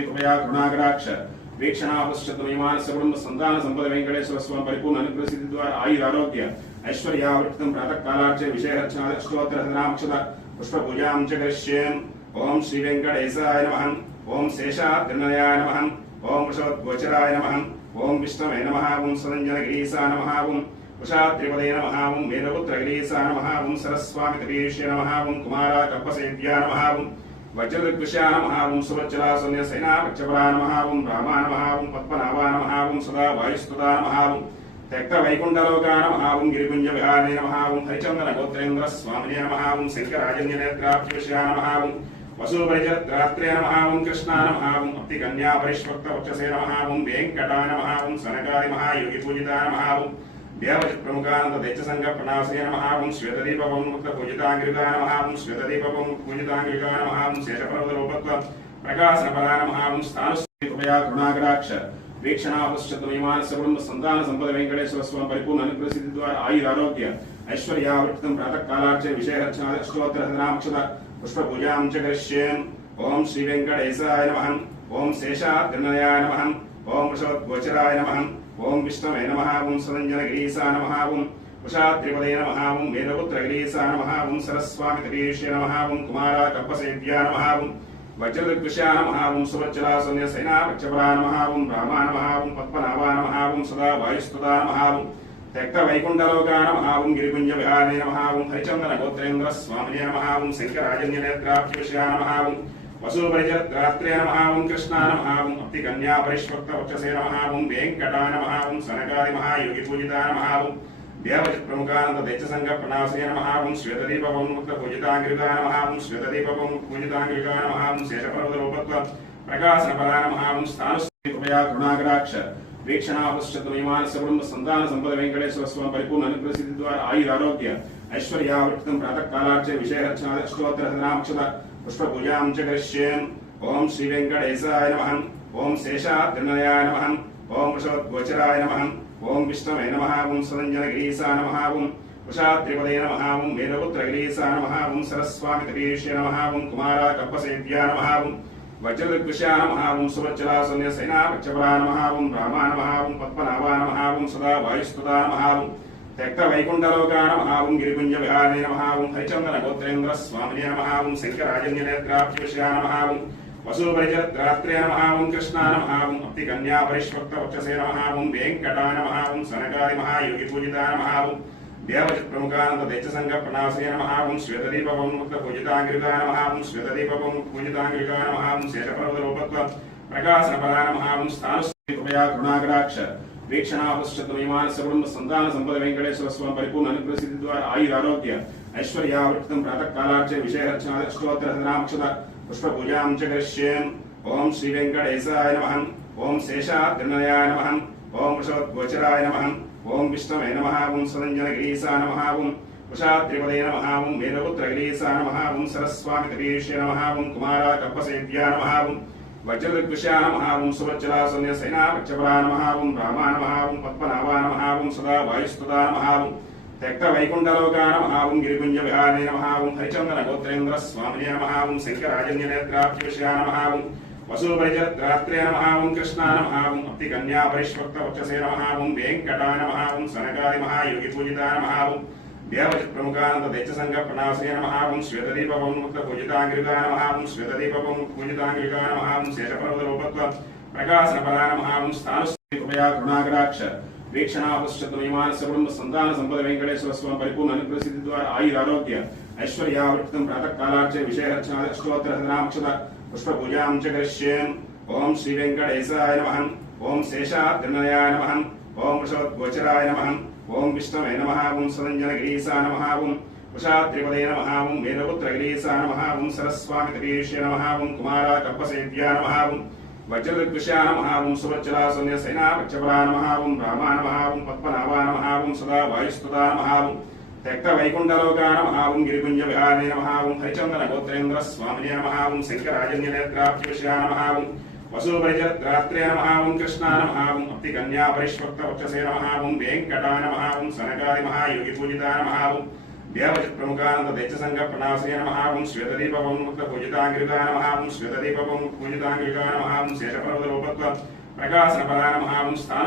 कृपया करुणाकटाक्ष वीक्षणापश्चतुर्यमानस्य संतान संपद वेंकटेश्वर स्वामी परिपूर्ण अनुग्रहसिद्धि द्वारा आयुर आरोग्य ऐश्वर्यावृत्तं प्रातः कालार्चे विषयरचना अष्टोत्तर सहस्राक्षर पुष्प पूजां च करिष्ये। ओम श्री वेंकटेशाय नमः। ओम शेषाद्रिनयाय नमः। ओम वृषभगोचराय नमः। ओम विष्णवे नमः। ओम सदञ्जनगिरीशाय नमः। ओम उषात्रिपदे नमः। ओम वेदपुत्रगिरीशाय नमः। ओम सरस्वामितरीष्ये नमः। ओम कुमाराकल्पसेव्याय नमः। ओम वज्रदृग्विषया नमः। ओम सुवज्जलासन्यसेनापक्षपरा नमः। ओम रामा नमः। ओम पद्मनाभा नमः। ओम सदा वायुस्तुता नमः। ओम त्यक्तवैकुण्ठलोका नमः। ओम गिरिकुञ्जविहारिणे नमः। ओम हरिचन्दनगोत्रेन्द्र स्वामिने नमः। ओम शङ्कराजन्यनेत्राब्जविषया नमः। ओम वसुपरिजत्रात्रे नमः। ओम कृष्णा नमः। ओम अप्तिकन्यापरिष्वक्तवक्षसे नमः। ओम वेङ्कटाय नमः। ओम सनकादिमहायोगिपूजिता नमः। ओम देवचित्प्रमुखानन्ददैत्यसङ्गप्रणासये नमः। ओम श्वेतदीपवन्मुक्तपूजिताङ्गिरिका नमः। ओम श्वेतदीपवन्मुक्तपूजिताङ्गिरिका नमः। ओम शेषपर्वतरूपत्व प्रकाशनपरा नमः। ओम स्थानस्कृपया करुणाकटाक्ष वीक्षणापश्चतुर्यमानस्य संतान संपद वेंकटेश्वर स्वामी परिपूर्ण अनुग्रहसिद्धि द्वारा आयुर आरोग्य ऐश्वर्यावृत्तं प्रातः कालार्चे विषयरचना अष्टोत्तर सहस्राक्षर पुष्प पूजां च करिष्ये। ओम श्री वेंकटेशाय नमः। ओम शेषाद्रिनयाय नमः। ओम वृषभगोचराय नमः। ओम विष्णवे नमः। ओम सदञ्जनगिरीशाय नमः। ओम उषात्रिपदे नमः। ओम वेदपुत्रगिरीशाय नमः। ओम सरस्वामितरीष्ये नमः। ओम कुमाराकल्पसेव्याय नमः। ओम वज्रदृग्विषया नमः। ओम सुवज्जलासन्यसेनापक्षपरा नमः। ओम रामा नमः। ओम पद्मनाभा नमः। ओम सदा वायुस्तुता नमः। ओम त्यक्तवैकुण्ठलोका नमः। ओम गिरिकुञ्जविहारिणे नमः। ओम हरिचन्दनगोत्रेन्द्र स्वामिने नमः। ओम शङ्कराजन्यनेत्राब्जविषया नमः। ओम वसुपरिजत्रात्रे नमः। ओम कृष्णा नमः। ओम अप्तिकन्यापरिष्वक्तवक्षसे नमः। ओम वेङ्कटाय नमः। ओम सनकादिमहायोगिपूजिता नमः। ओम देवचित्प्रमुखानन्ददैत्यसङ्गप्रणासये नमः। ओम श्वेतदीपवन्मुक्तपूजिताङ्गिरिका नमः। ओम श्वेतदीपवन्मुक्तपूजिताङ्गिरिका नमः। ओम शेषपर्वतरूपत्व प्रकाशनपरा नमः। ओम स्थानस्कृपया करुणाकटाक्ष वीक्षणापश्चतुर्यमानस्य संतान संपद वेंकटेश्वर स्वामी परिपूर्ण अनुग्रहसिद्धि द्वारा आयुर आरोग्य ऐश्वर्यावृत्तं प्रातः कालार्चे विषयरचना अष्टोत्तर सहस्राक्षर पुष्प पूजां च करिष्ये। ओम श्री वेंकटेशाय नमः। ओम शेषाद्रिनयाय नमः। ओम वृषभगोचराय नमः। ओम विष्णवे नमः। ओम सदञ्जनगिरीशाय नमः। ओम उषात्रिपदे नमः। ओम वेदपुत्रगिरीशाय नमः। ओम सरस्वामितरीष्ये नमः। ओम कुमाराकल्पसेव्याय नमः। ओम वज्रदृग्विषया नमः। ओम सुवज्जलासन्यसेनापक्षपरा नमः। ओम रामा नमः। ओम पद्मनाभा नमः। ओम सदा वायुस्तुता नमः। ओम त्यक्तवैकुण्ठलोका नमः। ओम गिरिकुञ्जविहारिणे नमः। ओम हरिचन्दनगोत्रेन्द्र स्वामिने नमः। ओम शङ्कराजन्यनेत्राब्जविषया नमः। ओम वसुपरिजत्रात्रे नमः। ओम कृष्णा नमः। ओम अप्तिकन्यापरिष्वक्तवक्षसे नमः। ओम वेङ्कटाय नमः। ओम सनकादिमहायोगिपूजिता नमः। ओम देवचित्प्रमुखानन्ददैत्यसङ्गप्रणासये नमः। ओम श्वेतदीपवन्मुक्तपूजिताङ्गिरिका नमः। ओम श्वेतदीपवन्मुक्तपूजिताङ्गिरिका नमः। ओम शेषपर्वतरूपत्व प्रकाशनपरा नमः। ओम स्थानस्कृपया करुणाकटाक्ष वीक्षणापश्चतुर्यमानस्य संतान संपद वेंकटेश्वर स्वामी परिपूर्ण अनुग्रहसिद्धि द्वारा आयुर आरोग्य ऐश्वर्यावृत्तं प्रातः कालार्चे विषयरचना अष्टोत्तर सहस्राक्षर पुष्प पूजां च करिष्ये। ओम श्री वेंकटेशाय नमः। ओम शेषाद्रिनयाय नमः। ओम वृषभगोचराय नमः। ओम विष्णवे नमः। ओम सदञ्जनगिरीशाय नमः। ओम उषात्रिपदे नमः। ओम वेदपुत्रगिरीशाय नमः। ओम सरस्वामितरीष्ये नमः। ओम कुमाराकल्पसेव्याय नमः। ओम वज्रदृग्विषया नमः। ओम सुवज्जलासन्यसेनापक्षपरा नमः। ओम रामा नमः। ओम पद्मनाभा नमः। ओम सदा वायुस्तुता नमः। ओम त्यक्तवैकुण्ठलोका नमः। ओम गिरिकुञ्जविहारिणे नमः। ओम हरिचन्दनगोत्रेन्द्र स्वामिने नमः। ओम शङ्कराजन्यनेत्राब्जविषया नमः। ओम वसुपरिजत्रात्रे नमः। ओम कृष्णा नमः। ओम अप्तिकन्यापरिष्वक्तवक्षसे नमः। ओम वेङ्कटाय नमः। ओम सनकादिमहायोगिपूजिता नमः। ओम देवचित्प्रमुखानन्ददैत्यसङ्गप्रणासये नमः। ओम श्वेतदीपवन्मुक्तपूजिताङ्गिरिका नमः। ओम श्वेतदीपवन्मुक्तपूजिताङ्गिरिका नमः। ओम शेषपर्वतरूपत्व प्रकाशनपरा नमः। ओम स्थानस्कृपया करुणाकटाक्ष वीक्षणापश्चतुर्यमानस्य संतान संपद वेंकटेश्वर स्वामी परिपूर्ण अनुग्रहसिद्धि द्वारा आयुर आरोग्य ऐश्वर्यावृत्तं प्रातः कालार्चे विषयरचना अष्टोत्तर सहस्राक्षर पुष्प पूजां च करिष्ये। ओम श्री वेंकटेशाय नमः। ओम शेषाद्रिनयाय नमः। ओम वृषभगोचराय नमः। ओम विष्णवे नमः। ओम सदञ्जनगिरीशाय नमः। ओम उषात्रिपदे नमः। ओम वेदपुत्रगिरीशाय नमः। ओम सरस्वामितरीष्ये नमः। ओम कुमाराकल्पसेव्याय नमः। ओम वज्रदृग्विषया नमः। ओम सुवज्जलासन्यसेनापक्षपरा नमः। ओम रामा नमः। ओम पद्मनाभा नमः। ओम सदा वायुस्तुता नमः। ओम त्यक्तवैकुण्ठलोका नमः। ओम गिरिकुञ्जविहारिणे नमः। ओम हरिचन्दनगोत्रेन्द्र स्वामिने नमः। ओम शङ्कराजन्यनेत्राब्जविषया नमः। ओम वसुपरिजत्रात्रे नमः। ओम कृष्णा नमः। ओम अप्तिकन्यापरिष्वक्तवक्षसे नमः। ओम वेङ्कटाय नमः। ओम सनकादिमहायोगिपूजिता नमः। ओम దేవచిత్ ప్రముఖానంద దైత్య సంఘ ప్రణాశయ నమః ఓం శ్వేతదీపం ముక్త పూజితాంగిరికాయ నమః ఓం శ్వేతదీపం పూజితాంగిరికాయ నమః ఓం శేషపర్వత రూపత్వ ప్రకాశన పరాయ నమః ఓం స్థాన